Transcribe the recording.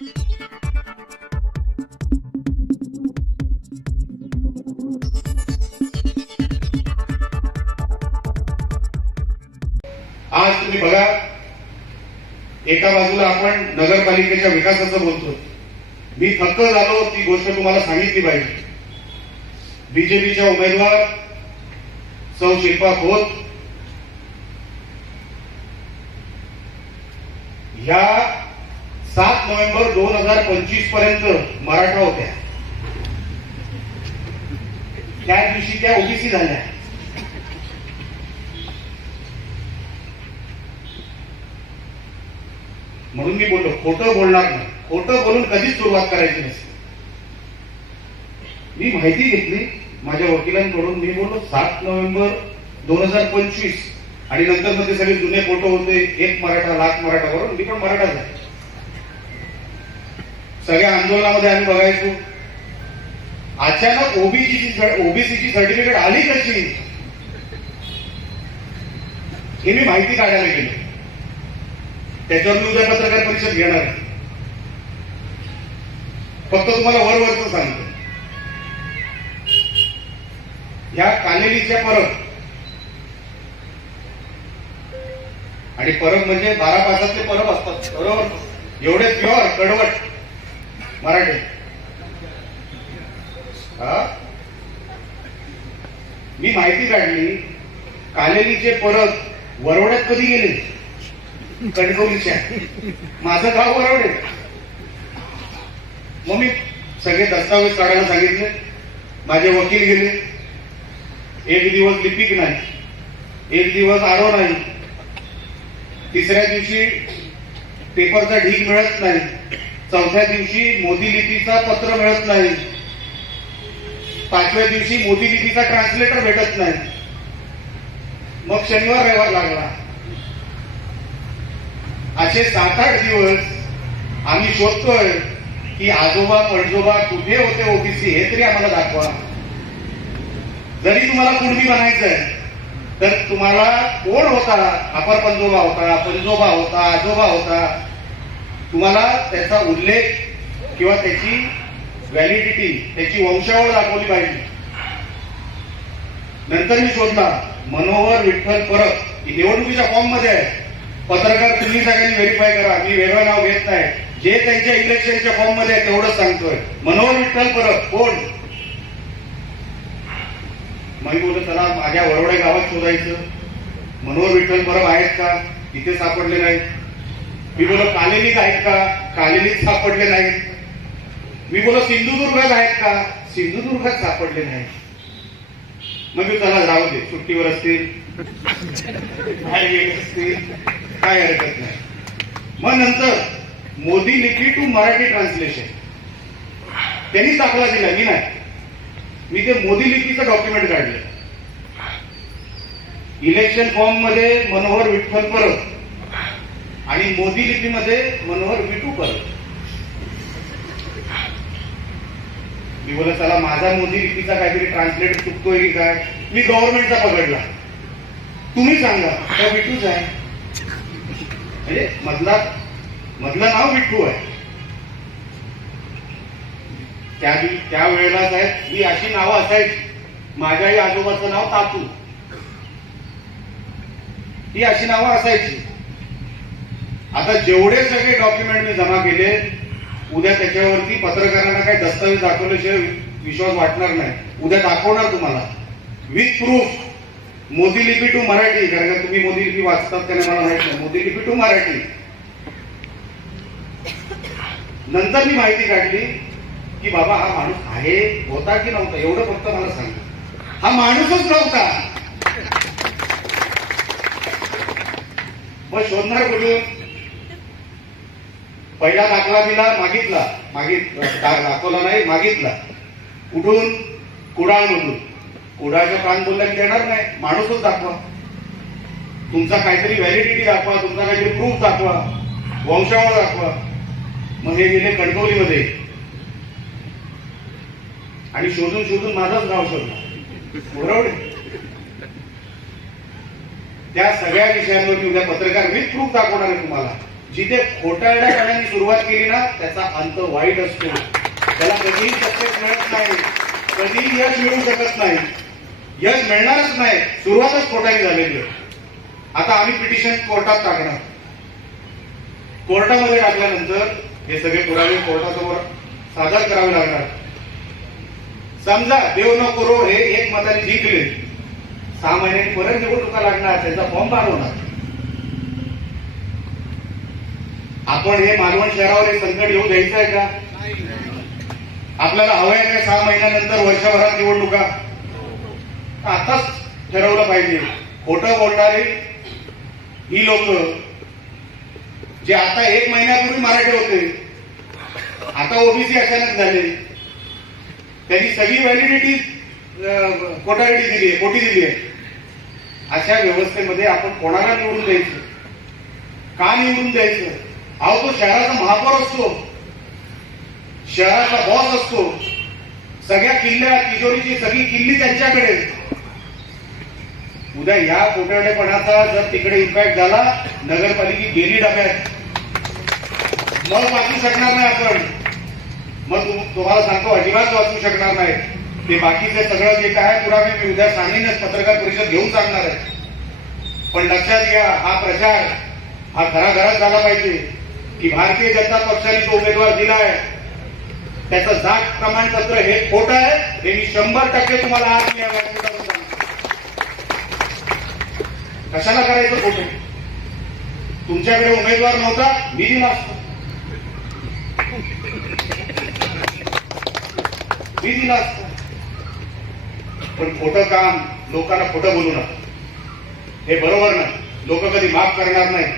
आज तुम्ही बघा, एका बाजूला आपण नगरपालिकेच्या विकासाचं बोलतो. मी थक्क झालो, ती गोष्ट तुम्हाला सांगितली पाहिजे. बीजेपीच्या उमेदवार सौ शिल्पा खोत ह्या 7 नोव्हेंबर 2025 पर्यंत मराठा होत्या. त्या दिवशी त्या ओबीसी झाल्या. म्हणून मी बोललो, खोटं बोलणार नाही. खोटं बोलून कधीच सुरुवात करायची नसते. मी माहिती घेतली माझ्या वकिलांकडून. मी बोललो 7 नोव्हेंबर 2025 आणि नंतर मध्ये सगळे जुने फोटो होते, एक मराठा लाख मराठा, बरोबर. मी पण मराठाच आहे. सगळ्या आंदोलनामध्ये आम्ही बघायचो. अचानक ओबीसीची सर्टिफिकेट आली कशी, हे मी माहिती काढायला गेलो. त्याच्यावर मी उद्या पत्रकार परिषद घेणार. फक्त तुम्हाला वरवरच सांगतो, या कालेलीच्या परब, आणि परब म्हणजे 12 पासातले परब असतात, बरोबर. एवढे प्युअर कडवट मराठी. मी माहिती काढली, कालेलीचे परब वरवड्यात कधी गेले? कणकवलीच्या. माझं गाव वरवडे. मग मी सगळे दस्तावेज काढायला सांगितले. माझे वकील गेले. एक दिवस लिपिक नाही, एक दिवस आरो नाही, तिसऱ्या दिवशी पेपरचा ढीग मिळत नाही, चौथ्या दिवशी मोदी लिपीचा पत्र मिळत नाही, 5व्या दिवशी मोदी लिपीचा ट्रान्सलेटर भेटत नाही. मग शनिवार रविवार लागला. असे 7-8 दिवस आम्ही शोधतोय की आजोबा पणजोबा कुठे होते ओबीसी, हे तरी आम्हाला दाखवा. जरी तुम्हाला कुणबी बनायचंय तर तुम्हाला कोण होता, अपर पणजोबा होता, पणजोबा होता, आजोबा होता, तुम्हाला त्याचा उल्लेख किंवा त्याची व्हॅलिडिटी, त्याची वंशावळ दाखवली पाहिजे. नंतर मी शोधला मनोहर विठ्ठल परब, ही निवडणुकीच्या फॉर्म मध्ये आहे. पत्रकार तुम्ही सगळ्यांनी व्हेरीफाय करा, मी वेगळं नाव घेत नाही. जे त्यांच्या इलेक्शनच्या फॉर्म मध्ये आहे तेवढंच सांगतोय. मनोहर विठ्ठल परब कोण? मी बोलतो चला माझ्या वरवडे गावात शोधायचं. मनोहर विठ्ठल परब आहेत का? इथे सापडले नाहीत. मी बोलतो कालेलीत आहेत का? कालेलीत सापडले नाहीत. मी बोलतो सिंधुदुर्गात आहेत का? सिंधुदुर्गात सापडले नाहीत. मग मी चला राहू दे, सुट्टीवर असतील, काय गेले असतील, काय हरकत नाही. मग नंतर मोदी लिपी टू मराठी ट्रान्सलेशन त्यांनी दाखला दिला, मी नाही. मी ते मोदी लिपीचं डॉक्युमेंट काढलं. इलेक्शन फॉर्म मध्ये मनोहर विठ्ठल परब आणि मोदी लिपीमध्ये मनोहर विठू परब. मी बोलत चला माझा मोदी लिपीचा काहीतरी ट्रान्सलेटर चुकतोय की काय. मी गव्हर्नमेंटचा पकडला. तुम्ही सांगा तो विठूच आहे, म्हणजे मधलं नाव विठू आहे. त्या वेळेला साहेब ही अशी नावं असायची. माझ्याही आजोबाचं नाव तातू, ही अशी नावं असायची. आता जेवढे सगळे डॉक्युमेंट मी जमा केले, उद्या त्याच्यावरती पत्रकारांना काही दस्तावेज दाखवल्याशिवाय विश्वास वाटणार नाही. उद्या दाखवणार तुम्हाला विथ प्रूफ. मोदी लिपी टू मराठी, कारण का तुम्ही मोदी लिपी वाचतात का नाही मला माहित नाही. मोदी लिपी टू मराठी. नंतर मी माहिती काढली की बाबा हा माणूस आहे, होता की नव्हता, एवढं फक्त मला सांगा. हा माणूसच नव्हता. मग शोधणार कुठून? पहिला दाखला दिला, मागितला, दाखवला नाही, मागितला. कुठून? कुडाळमधून. कुडाळचं प्राण बोलल्या की देणार नाही, माणूसच दाखवा, तुमचा काहीतरी व्हॅलिडिटी दाखवा, तुमचा काहीतरी प्रूफ दाखवा, वंशावळ दाखवा. मग हे गेले कणकवलीमध्ये आणि शोधून शोधून माझंच नाव शोधलं, बरोबर. त्या सगळ्या विषयांवरती उद्या पत्रकार विथ प्रूफ दाखवणार आहे तुम्हाला. जिथे खोटारड्या करण्याची सुरुवात केली ना त्याचा अंत वाईट असतो. त्याला कधीही सक्सेस मिळत नाही, कधीही यश मिळू शकत नाही, यश मिळणारच नाही. सुरुवातच खोटारी झालेली आहे. आता आम्ही पिटिशन कोर्टात टाकणार. कोर्टामध्ये टाकल्यानंतर हे सगळे पुरावे कोर्टासमोर सादर करावे लागणार. समजा देव न करो हे एक मताने जिंकले, 6 महिन्यांनी परत निवडणुका लागणार, त्यांचा फॉर्म पाठवणार. आपण हे मालवण शहरावर हे संकट येऊ द्यायचं आहे का? आपल्याला हवंय काय 6 महिन्यानंतर वर्षभरात निवडणुका? आताच ठरवलं पाहिजे. खोटं बोलणारे ही लोक जे आता 1 महिन्यापूर्वी मराठी होते, आता ओबीसी अचानक झाले, त्यांनी सगळी व्हॅलिडिटी खोटी दिली आहे. अशा व्यवस्थेमध्ये आपण कोणाला निवडून द्यायचं? का निवडून द्यायचं? अहो तो शहराचा महापौर असतो, शहराचा बॉस असतो, सगळ्या किल्ल्या तिजोरीची सगळी किल्ली त्यांच्याकडे. उद्या या खोटारडेपणाचा जर तिकडे इम्पॅक्ट झाला, नगरपालिका गेली डब्यात, मग वाचू शकणार नाही आपण. मग तुम्हाला सांगतो अजिबात वाचू शकणार नाही. ते बाकीचे सगळं जे काय पुरावे मी उद्या सांगेनच, पत्रकार परिषद घेऊन सांगणार आहे. पण लक्षात घ्या, हा प्रचार हा घराघरात झाला पाहिजे की भारतीय जनता पक्षाने जो उमेदवार दिलाय त्याचं जात प्रमाणपत्र हे खोटं आहे. हे मी 100% तुम्हाला आज मी या व्यासपीठावर सांगतो. कशाला करायचं खोटं? तुमच्याकडे उमेदवार नव्हता, मी दिला असतो, मी दिला असतो. पण खोटं काम, लोकांना खोटं बोलू नका, हे बरोबर नाही. लोक कधी माफ करणार नाही.